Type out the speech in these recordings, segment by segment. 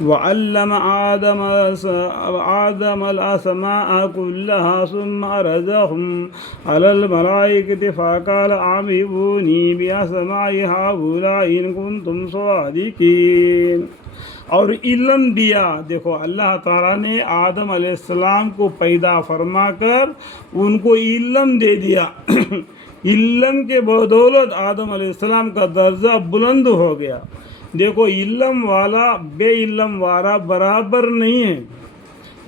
وعلم آدم الأسماء كلها ثم عرضهم على الملائكة فقال أنبئوني بأسماء هؤلاء إن كنتم صادقين. اور علم دیا. دیکھو اللہ تعالیٰ نے آدم علیہ السلام کو پیدا فرما کر ان کو علم دے دیا. علم کے بدولت آدم علیہ السلام کا درجہ بلند ہو گیا. دیکھو علم والا بے علم والا برابر نہیں ہے،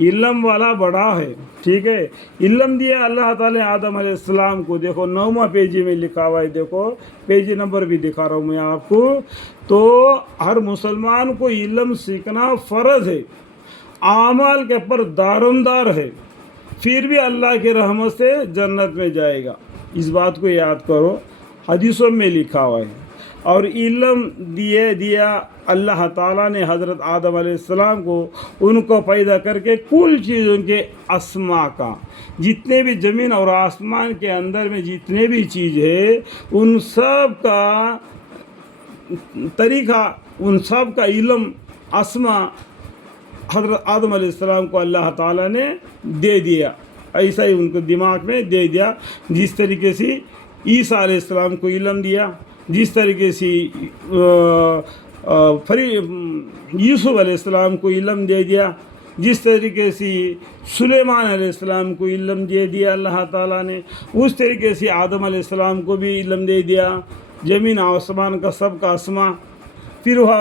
علم والا بڑا ہے. ٹھیک ہے، علم دیا اللہ تعالیٰ آدم علیہ السلام کو. دیکھو 9واں پیج میں لکھا ہوا ہے، دیکھو پیج نمبر بھی دکھا رہا ہوں میں آپ کو. تو ہر مسلمان کو علم سیکھنا فرض ہے، اعمال کے پر دارمدار ہے، پھر بھی اللہ کی رحمت سے جنت میں جائے گا. اس بات کو یاد کرو، حدیثوں میں لکھا ہوا ہے. اور علم دیا اللہ تعالیٰ نے حضرت آدم علیہ السلام کو، ان کو پیدا کر کے کل چیزوں کے اسماء کا، جتنے بھی زمین اور آسمان کے اندر میں جتنے بھی چیز ہے ان سب کا طریقہ، ان سب کا علم اسماء حضرت آدم علیہ السلام کو اللہ تعالیٰ نے دے دیا. ایسا ہی ان کو دماغ میں دے دیا، جس طریقے سے عیسیٰ علیہ السلام کو علم دیا، جس طریقے سے یوسف علیہ السلام کو علم دے دیا، جس طریقے سے سلیمان علیہ السلام کو علم دے دیا اللہ تعالیٰ نے، اس طریقے سے آدم علیہ السلام کو بھی علم دے دیا، زمین آسمان کا سب کا اسماء. پھر وہ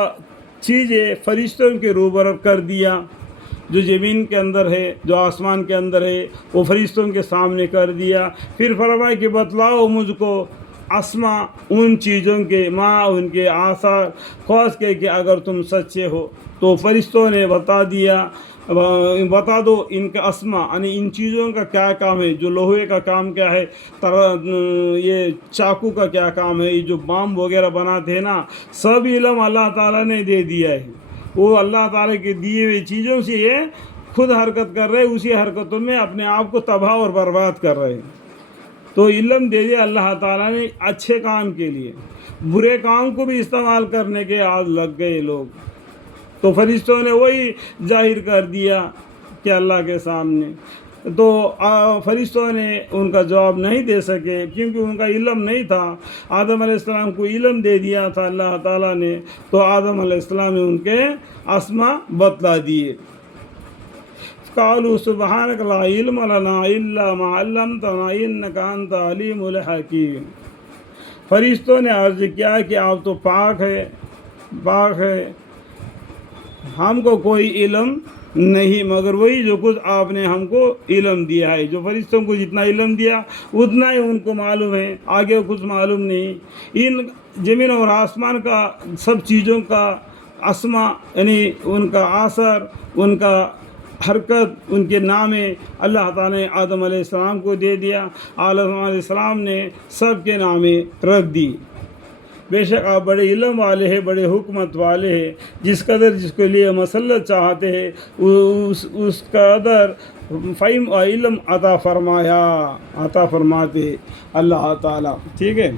چیزیں فرشتوں کے روبرو کر دیا، جو زمین کے اندر ہے، جو آسمان کے اندر ہے، وہ فرشتوں کے سامنے کر دیا. پھر فرمایا کہ بتلاؤ مجھ کو اسماء ان چیزوں کے، ماں ان کے آثار، خواص کے کہ اگر تم سچے ہو. تو فرشتوں نے بتا دیا، بتا دو ان کا اسماء، یعنی ان چیزوں کا کیا کام ہے. جو لوہے کا کام کیا ہے، یہ چاقو کا کیا کام ہے، یہ جو بام وغیرہ بناتے ہیں نا، سب علم اللہ تعالیٰ نے دے دیا ہے. وہ اللہ تعالیٰ کے دیے ہوئے چیزوں سے یہ خود حرکت کر رہے، اسی حرکتوں میں اپنے آپ کو تباہ اور برباد کر رہے ہیں. تو علم دے دیا اللہ تعالیٰ نے اچھے کام کے لیے، برے کام کو بھی استعمال کرنے کے عادت لگ گئے لوگ. تو فرشتوں نے وہی ظاہر کر دیا کہ اللہ کے سامنے. تو فرشتوں نے ان کا جواب نہیں دے سکے، کیونکہ ان کا علم نہیں تھا. آدم علیہ السلام کو علم دے دیا تھا اللہ تعالیٰ نے، تو آدم علیہ السلام نے ان کے اسماء بتلا دیے. قالوا سبحانك لا علم لنا الا ما علمتنا انك انت علیم الحکیم. فرشتوں نے عرض کیا کہ آپ تو پاک ہے، ہم کو کوئی علم نہیں مگر وہی جو کچھ آپ نے ہم کو علم دیا ہے. جو فرشتوں کو جتنا علم دیا اتنا ہی ان کو معلوم ہے، آگے کچھ معلوم نہیں. ان زمین اور آسمان کا سب چیزوں کا اسماء، یعنی ان کا اثر، ان کا حرکت، ان کے نام اللہ تعالیٰ نے آدم علیہ السلام کو دے دیا. آدم علیہ السلام نے سب کے نام رکھ دی. بے شک آپ بڑے علم والے ہیں، بڑے حکمت والے ہیں. جس قدر جس کے لیے مسلط چاہتے ہیں اس قدر فہم و علم عطا فرماتے اللہ تعالیٰ. ٹھیک ہے.